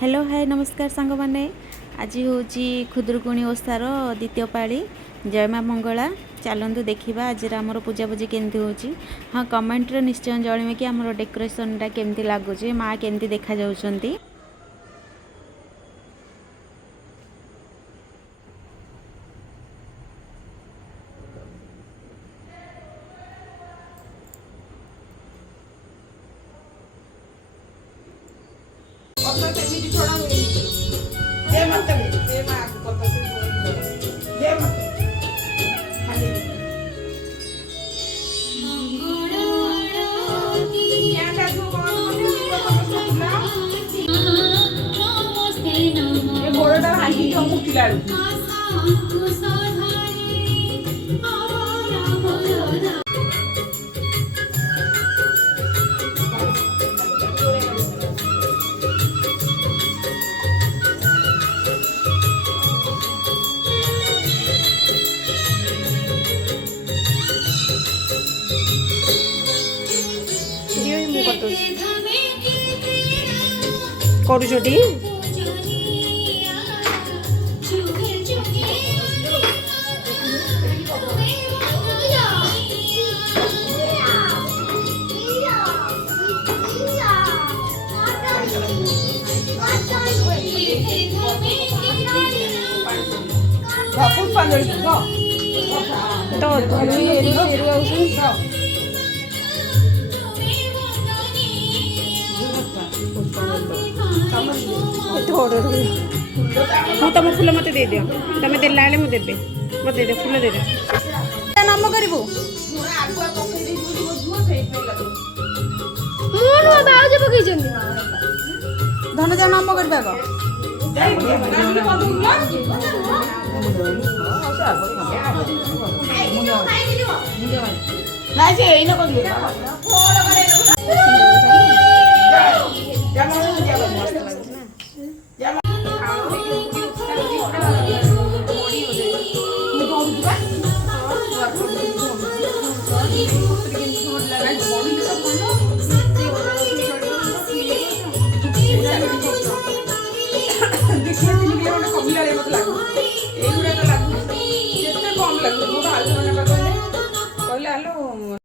Hello hi नमस्कार सांग माने आज हूँ खुदुरकुणी ओषार द्वितीय पाड़ी जय माँ मंगला चलतु देखा आज आम पूजापूजी केमती हो। हाँ कमेंट्रे निश्चय जन कि आम डेकोरेशनटा केमती लगुच माँ केमती देखा जाउछंती। କରୁଛଟି तो तुम फूल मत दे दियो तुम देला मुझे देबे मत दे फूल दे दे नाम करू धन जा नाम कर